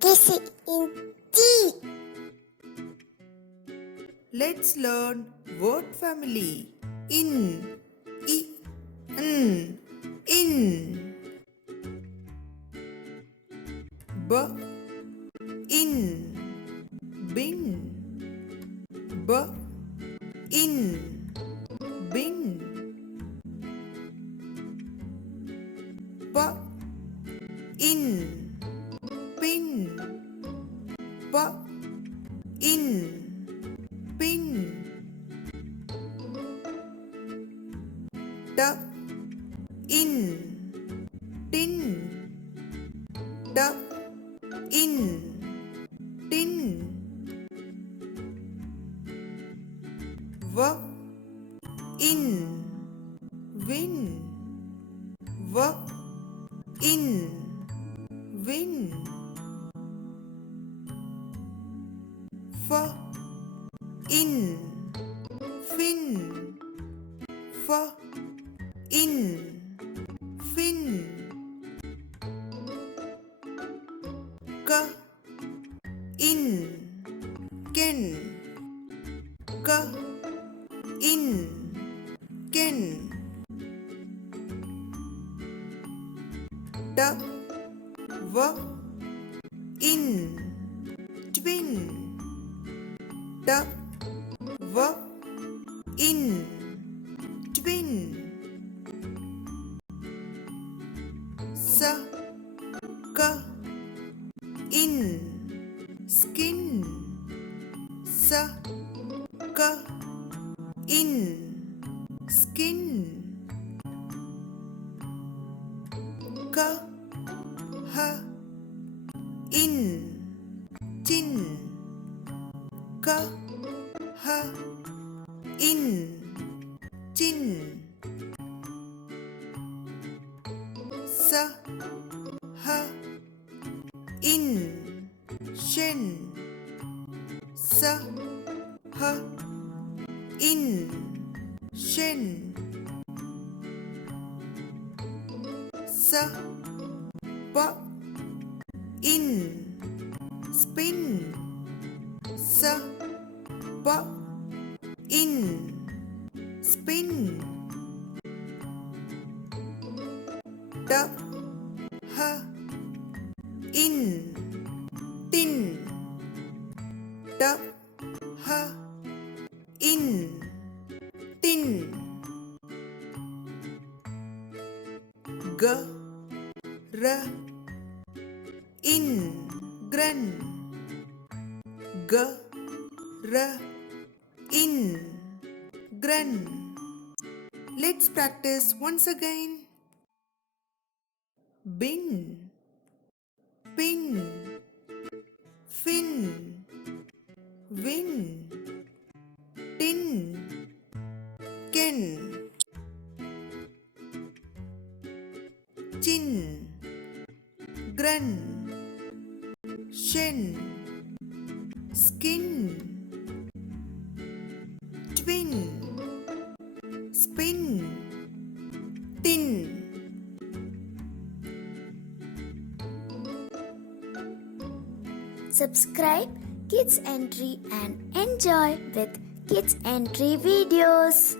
kissing in tea. Let's learn word family. In, in. B, in, bin. B, in, bin. P, in, pin. P, in, pin. T, in, tin. T, in, tin. V, in, win. V, in, win. F, in, fin. F, in, fin. K, in, ken. K, in, ken. T, v, in, twin. T, v, in, twin. S, k, in, skin. S, k, in, skin. K, h, in, chin. K, h, in, chin. S, h, in, shin. S, h, in, shin. S, p, in, spin. S, p, in, spin. T, h, in, tin. T, h, in, tin. G, r, in, grin. G, r, in, grin. Let's practice once again. Bin, pin, fin, win, tin, ken, chin, grin, shin, skin, twin, spin, tin. Subscribe Kids Entry and enjoy with Kids Entry videos.